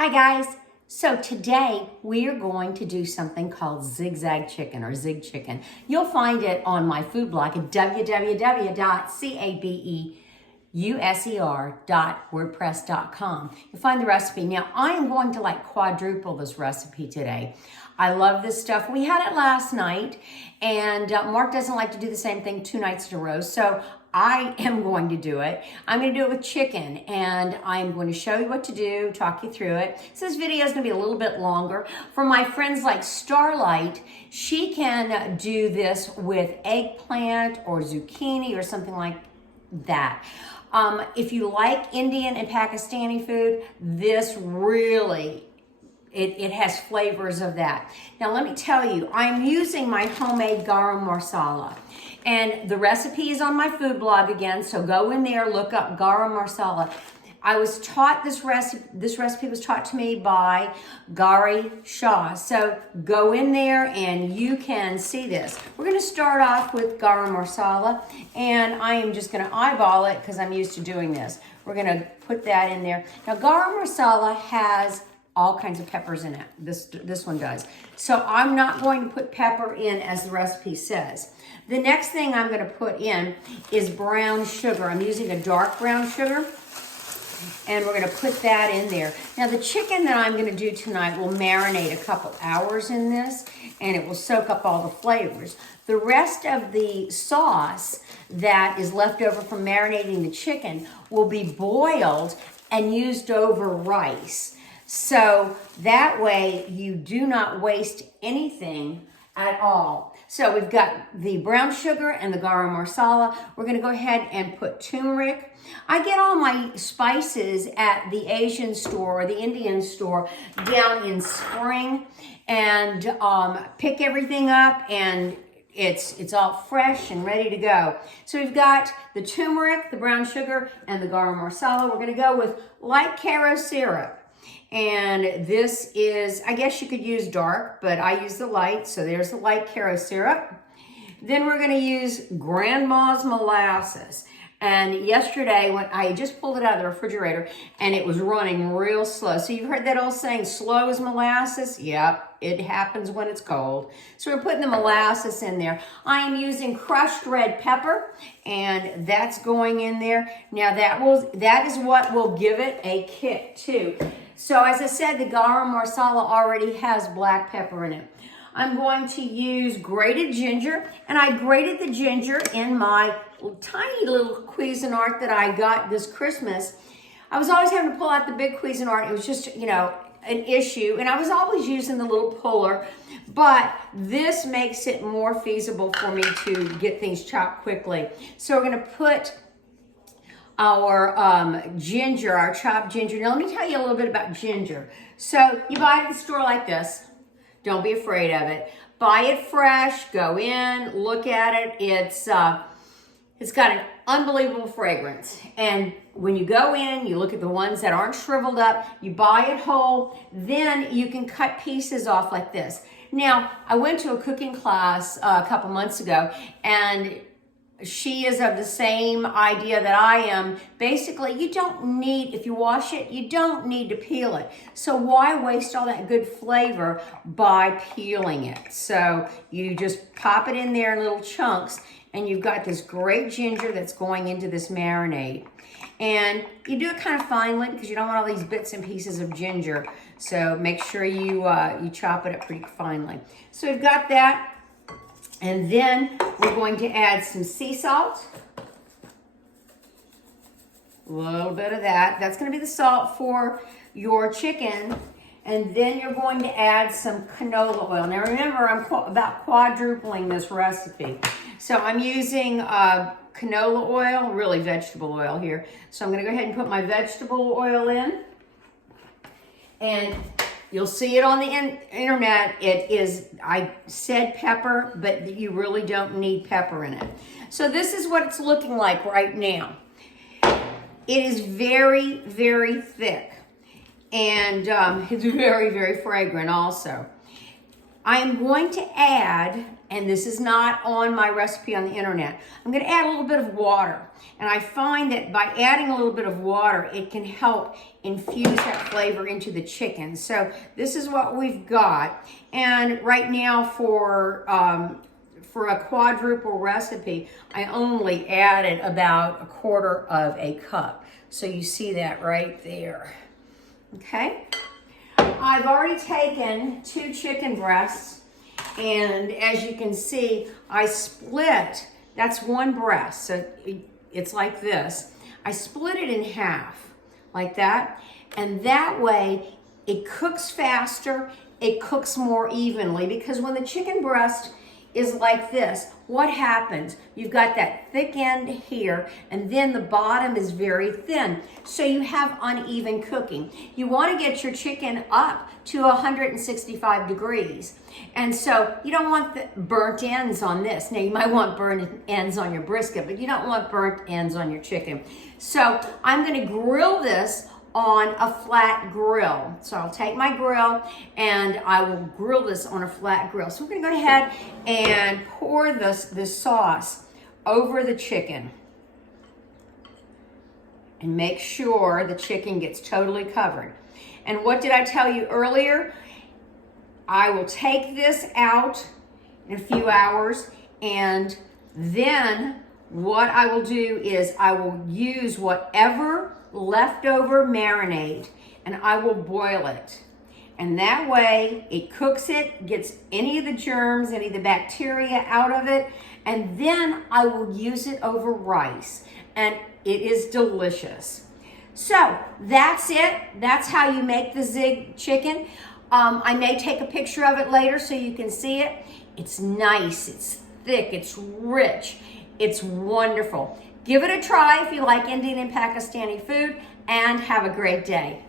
Hi guys. So today we are going to do something called zigzag chicken or zig chicken. You'll find it on my food blog at www.cabeuser.wordpress.com. You'll find the recipe. Now I am going to quadruple this recipe today. I love this stuff. We had it last night and Mark doesn't like to do the same thing 2 nights in a row. So I am going to do it. I'm going to do it with chicken and I'm going to show you what to do, talk you through it. So this video is going to be a little bit longer. For my friends like Starlight, she can do this with eggplant or zucchini or something like that. If you like Indian and Pakistani food, this really it has flavors of that. Now let me tell you, I'm using my homemade garam masala. And the recipe is on my food blog again, so go in there, look up garam masala. I was taught this recipe was taught to me by Gary Shah. So go in there and you can see this. We're going to start off with garam masala, and I am just going to eyeball it because I'm used to doing this. We're going to put that in there. Now garam masala has all kinds of peppers in it. This one does. So I'm not going to put pepper in as the recipe says. The next thing I'm going to put in is brown sugar. I'm using a dark brown sugar, and we're going to put that in there. Now the chicken that I'm going to do tonight will marinate a couple hours in this, and it will soak up all the flavors. The rest of the sauce that is left over from marinating the chicken will be boiled and used over rice. So that way you do not waste anything at all. So we've got the brown sugar and the garam masala. We're going to go ahead and put turmeric. I get all my spices at the Asian store or the Indian store down in spring and pick everything up, and it's all fresh and ready to go. So we've got the turmeric, the brown sugar, and the garam masala. We're going to go with light Caro syrup. And this is, I guess you could use dark, but I use the light, so there's the light Caro syrup. Then we're going to use Grandma's molasses. And yesterday, when I just pulled it out of the refrigerator, and it was running real slow. So you've heard that old saying, slow as molasses? Yep, it happens when it's cold. So we're putting the molasses in there. I am using crushed red pepper, and that's going in there. Now that is what will give it a kick too. So as I said, the garam masala already has black pepper in it. I'm going to use grated ginger, and I grated the ginger in my tiny little Cuisinart that I got this Christmas. I was always having to pull out the big Cuisinart. It was just, an issue, and I was always using the little puller, but this makes it more feasible for me to get things chopped quickly. So we're going to put our ginger, our chopped ginger. Now let me tell you a little bit about ginger. So you buy it at the store like this. Don't be afraid of it. Buy it fresh, go in, look at it. It's got an unbelievable fragrance. And when you go in, you look at the ones that aren't shriveled up, you buy it whole, then you can cut pieces off like this. Now, I went to a cooking class a couple months ago, and she is of the same idea that I am. Basically, you don't need, if you wash it, you don't need to peel it. So why waste all that good flavor by peeling it? So you just pop it in there in little chunks, and you've got this great ginger that's going into this marinade. And you do it kind of finely because you don't want all these bits and pieces of ginger. So make sure you chop it up pretty finely. So we've got that. And then we're going to add some sea salt. A little bit of that. That's going to be the salt for your chicken. And then you're going to add some canola oil. Now remember, I'm about quadrupling this recipe. So I'm using canola oil, really vegetable oil here. So I'm going to go ahead and put my vegetable oil in. And you'll see it on the internet. It is, I said pepper, but you really don't need pepper in it. So this is what it's looking like right now. It is very, very thick. And it's very, very fragrant also. I am going to add and this is not on my recipe on the internet, I'm going to add a little bit of water. And I find that by adding a little bit of water, it can help infuse that flavor into the chicken. So this is what we've got. And right now for a quadruple recipe, I only added about 1/4 of a cup. So you see that right there. Okay. I've already taken 2 chicken breasts, and as you can see, I split, that's 1 breast, so it's like this. I split it in half, like that, and that way it cooks faster, it cooks more evenly, because when the chicken breast is like this, what happens? You've got that thick end here, and then the bottom is very thin. So you have uneven cooking. You want to get your chicken up to 165 degrees. And so you don't want the burnt ends on this. Now you might want burnt ends on your brisket, but you don't want burnt ends on your chicken. So I'm going to grill this on a flat grill. So I'll take my grill and I will grill this on a flat grill. So we're going to go ahead and pour this sauce over the chicken and make sure the chicken gets totally covered. And what did I tell you earlier? I will take this out in a few hours, and then what I will do is I will use whatever leftover marinade and I will boil it. And that way it cooks it, gets any of the germs, any of the bacteria out of it, and then I will use it over rice. And it is delicious. So that's it. That's how you make the zig chicken. I may take a picture of it later so you can see it. It's nice, it's thick, it's rich, it's wonderful. Give it a try if you like Indian and Pakistani food, and have a great day.